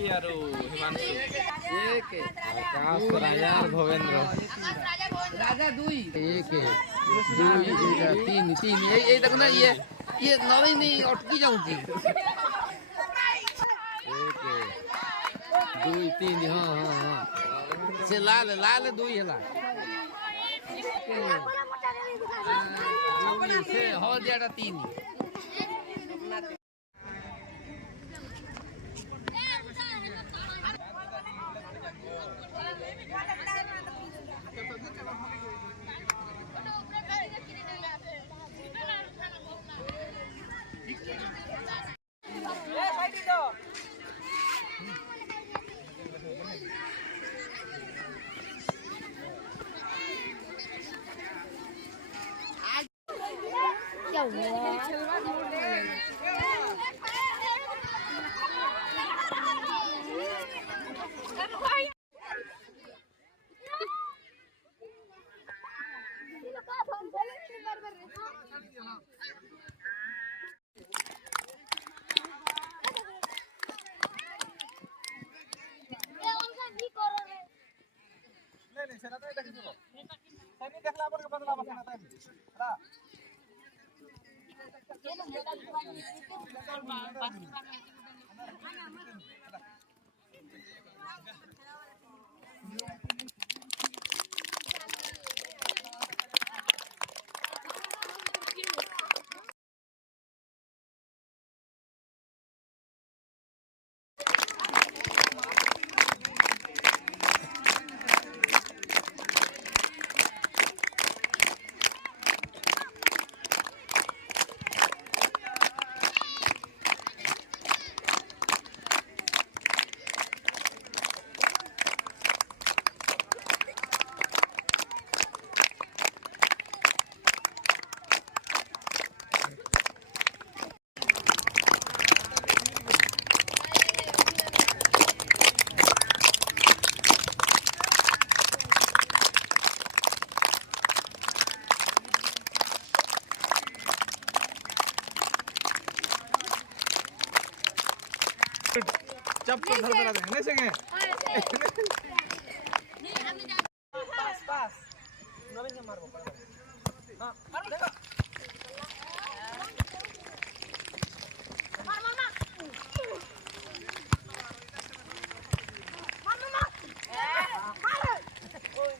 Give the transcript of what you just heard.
यारो हिमांशु एक आकाश राजा भवेंद्र राजा दुई एक दुई तीन तीन ये तक ना ये नवी नहीं अटकी जाऊंगी एक दुई तीन हाँ हाँ हाँ से लाल लाल दुई है लाल से हो जाएगा तीन चप तो घर बना देंगे नहीं सके पास पास नवीन के मारो हां मारो देखो मार मार मार मार मार मार ओए